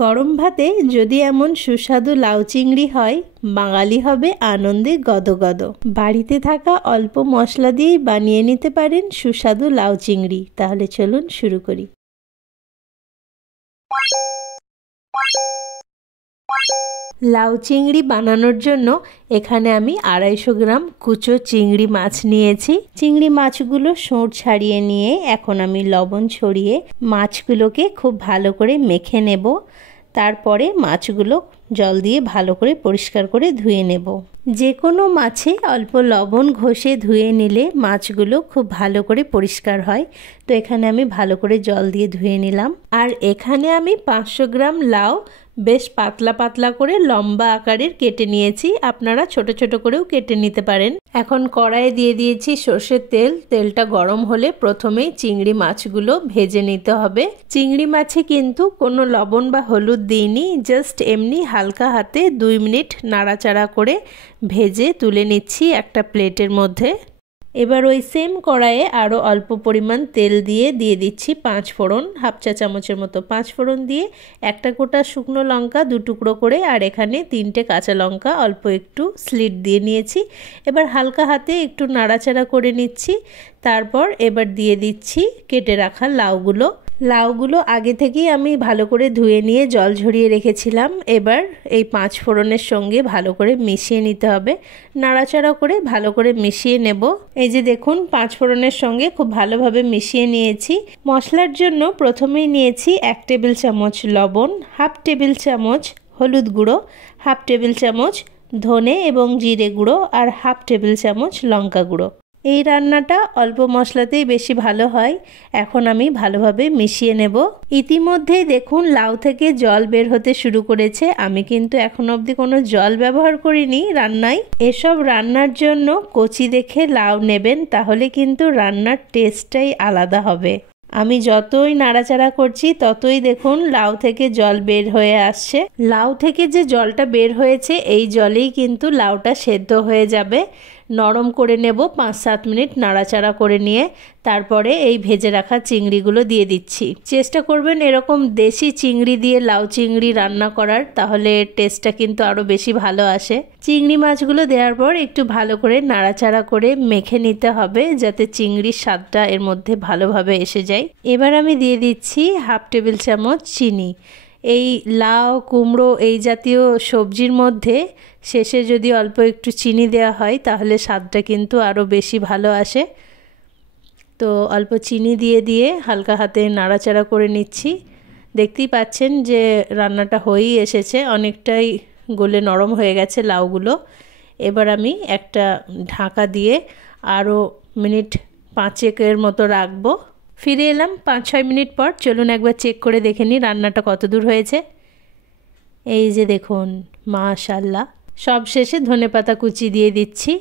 গরম ভাতে যদি এমন সুস্বাদু লাউ চিংড়ি হয়, বাঙালি হবে আনন্দে গদগদ। বাড়িতে থাকা অল্প মশলা দিয়েই বানিয়ে নিতে পারেন সুস্বাদু লাউ চিংড়ি। তাহলে চলুন শুরু করি। লাউ চিংড়ি বানানোর জন্য এখানে আমি 250 গ্রাম কুচো চিংড়ি মাছ নিয়েছি। চিংড়ি মাছগুলো সোঁড় ছাড়িয়ে নিয়ে এখন আমি লবণ ছড়িয়ে মাছগুলোকে খুব ভালো করে মেখে নেব। তারপরে মাছগুলো জল দিয়ে ভালো করে পরিষ্কার করে ধুয়ে নেব। যে কোনো মাছে অল্প লবণ ঘষে ধুয়ে নিলে মাছগুলো খুব ভালো করে পরিষ্কার হয়। তো এখানে আমি ভালো করে জল দিয়ে ধুয়ে নিলাম। আর এখানে আমি 500 গ্রাম লাউ বেশ পাতলা পাতলা করে লম্বা আকারের কেটে নিয়েছি। আপনারা ছোট ছোট করেও কেটে নিতে পারেন। এখন কড়াইয়ে দিয়ে দিয়েছি সর্ষের তেল। তেলটা গরম হলে প্রথমেই চিংড়ি মাছগুলো ভেজে নিতে হবে। চিংড়ি মাছে কিন্তু কোনো লবণ বা হলুদ দিইনি, জাস্ট এমনি হালকা হাতে 2 মিনিট নাড়াচাড়া করে ভেজে তুলে নিচ্ছি একটা প্লেটের মধ্যে। এবার ওই সেম কড়াইয়ে আরও অল্প পরিমাণ তেল দিয়ে দিচ্ছি 5 ফোড়ন, হাফ চা চামচের মতো 5 ফোড়ন দিয়ে একটা গোটা শুকনো লঙ্কা 2 টুকরো করে, আর এখানে 3টে কাঁচা লঙ্কা অল্প একটু স্লিট দিয়ে নিয়েছি। এবার হালকা হাতে একটু নাড়াচাড়া করে নিচ্ছি। তারপর এবার দিয়ে দিচ্ছি কেটে রাখা লাউগুলো। লাউগুলো আগে থেকেই আমি ভালো করে ধুয়ে নিয়ে জল ঝরিয়ে রেখেছিলাম। এবার এই 5 ফোড়নের সঙ্গে ভালো করে মিশিয়ে নিতে হবে। নাড়াচাড়া করে ভালো করে মিশিয়ে নেব। এই যে দেখুন 5 ফোড়নের সঙ্গে খুব ভালোভাবে মিশিয়ে নিয়েছি। মশলার জন্য প্রথমেই নিয়েছি 1 টেবিল চামচ লবণ, হাফ টেবিল চামচ হলুদ গুঁড়ো, হাফ টেবিল চামচ ধনে এবং জিরে গুঁড়ো, আর হাফ টেবিল চামচ লঙ্কা গুঁড়ো। এই রান্নাটা অল্প মশলাতেই বেশি ভালো হয়। এখন আমি ভালোভাবে মিশিয়ে নেব। ইতিমধ্যেই দেখুন লাউ থেকে জল বের হতে শুরু করেছে। আমি কিন্তু এখন অবধি কোনো জল ব্যবহার করিনি রান্নায়। এসব রান্নার জন্য কচি দেখে লাউ নেবেন, তাহলে কিন্তু রান্নার টেস্টটাই আলাদা হবে। আমি যতই নাড়াচাড়া করছি ততই দেখুন লাউ থেকে জল বের হয়ে আসছে। লাউ থেকে যে জলটা বের হয়েছে এই জলেই কিন্তু লাউটা সেদ্ধ হয়ে যাবে। নরম করে নেব 5-7 মিনিট নাড়াচাড়া করে নিয়ে। তারপরে এই ভেজে রাখা চিংড়িগুলো দিয়ে দিচ্ছি। চেষ্টা করবেন এরকম দেশি চিংড়ি দিয়ে লাউ চিংড়ি রান্না করার, তাহলে টেস্টটা কিন্তু আরও বেশি ভালো আসে। চিংড়ি মাছগুলো দেওয়ার পর একটু ভালো করে নাড়াচাড়া করে মেখে নিতে হবে, যাতে চিংড়ির স্বাদটা এর মধ্যে ভালোভাবে এসে যায়। এবার আমি দিয়ে দিচ্ছি হাফ টেবিল চামচ চিনি। এই লাউ কুমড়ো এই জাতীয় সবজির মধ্যে শেষে যদি অল্প একটু চিনি দেওয়া হয় তাহলে স্বাদটা কিন্তু আরও বেশি ভালো আসে। তো অল্প চিনি দিয়ে হালকা হাতে নাড়াচাড়া করে নিচ্ছি। দেখতেই পাচ্ছেন যে রান্নাটা হয়েই এসেছে, অনেকটাই গলে নরম হয়ে গেছে লাউগুলো। এবার আমি একটা ঢাকা দিয়ে আরও মিনিট 5-1 মতো রাখবো। ফিরে এলাম 5-6 মিনিট পর। চলুন একবার চেক করে দেখে নিই রান্নাটা কত দূর হয়েছে। এই যে দেখুন মাশাআল্লাহ। সব শেষে ধনেপাতা কুচি দিয়ে দিচ্ছি।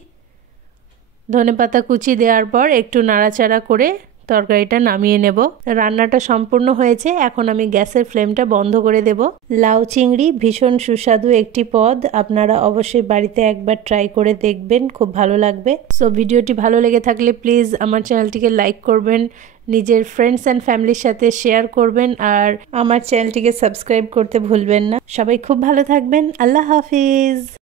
ধনেপাতা কুচি দেওয়ার পর একটু নাড়াচাড়া করে তরকারিটা নামিয়ে নেব। রান্নাটা সম্পূর্ণ হয়েছে। এখন আমি গ্যাসের ফ্লেমটা বন্ধ করে দেব। লাউ চিংড়ি ভীষণ সুস্বাদু একটি পদ। আপনারা অবশ্যই বাড়িতে একবার ট্রাই করে দেখবেন, খুব ভালো লাগবে। সো ভিডিওটি ভালো লেগে থাকলে প্লিজ আমার চ্যানেলটিকে লাইক করবেন, নিজের ফ্রেন্ডস অ্যান্ড ফ্যামিলির সাথে শেয়ার করবেন, আর আমার চ্যানেলটিকে সাবস্ক্রাইব করতে ভুলবেন না। সবাই খুব ভালো থাকবেন। আল্লাহ হাফিজ।